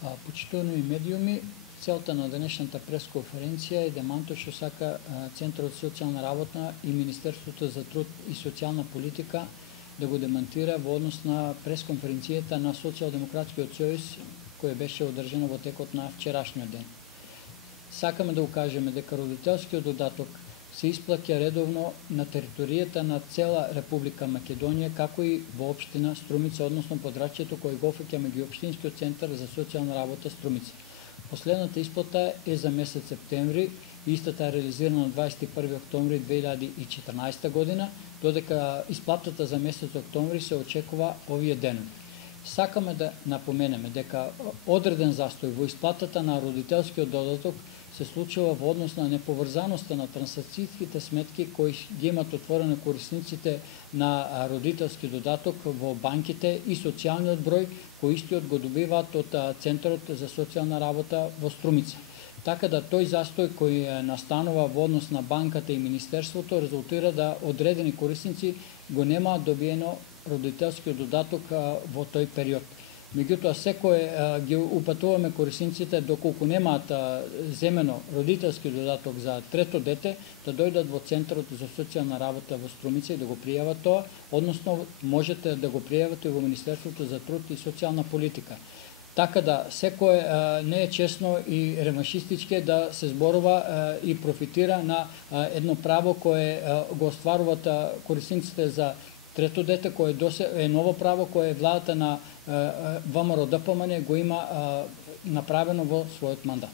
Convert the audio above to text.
Почитувани медиуми, целта на денешната пресконференција е деманто што сака Центарот за социјална работа и Министерството за труд и социјална политика да го демантира во однос на пресконференцијата на Социјалдемократскиот сојуз која беше одржана во текот на вчерашниот ден. Сакаме да укажеме дека родителскиот додаток се исплаќа редовно на територијата на цела Република Македонија, како и во општина Струмица, односно подрачјето кој го опфаќа меѓуопштинскиот центар за социјална работа Струмица. Последната исплата е за месец септември, истата е реализирана на 21 октомври 2014 година, додека исплатата за месец октомври се очекува овие денови. Сакаме да напоменеме дека одреден застој во исплатата на родителскиот додаток се случува во однос на неповрзаноста на трансакцијските сметки кои ги имат отворено корисниците на родителски додаток во банките и социјалниот број кои истиот го добиваат од Центарот за социјална работа во Струмица. Така да тој застој кој настанува во однос на банката и Министерството резултира да одредени корисници го немаат добиено родителскиот додаток во тој период. Меѓутоа, секој ги упатуваме корисниците доколку немаат земено родителски додаток за трето дете, да дојдат во Центарот за социјална работа во Струмица и да го пријават тоа, односно можете да го пријавате во Министерството за труд и социјална политика. Така да секој не е честно и реваншистички да се зборува и профитира на едно право кое го остваруваат корисниците за трето дете, кое е ново право кое владата на ВМРО ДПМН го има направено во својот мандат.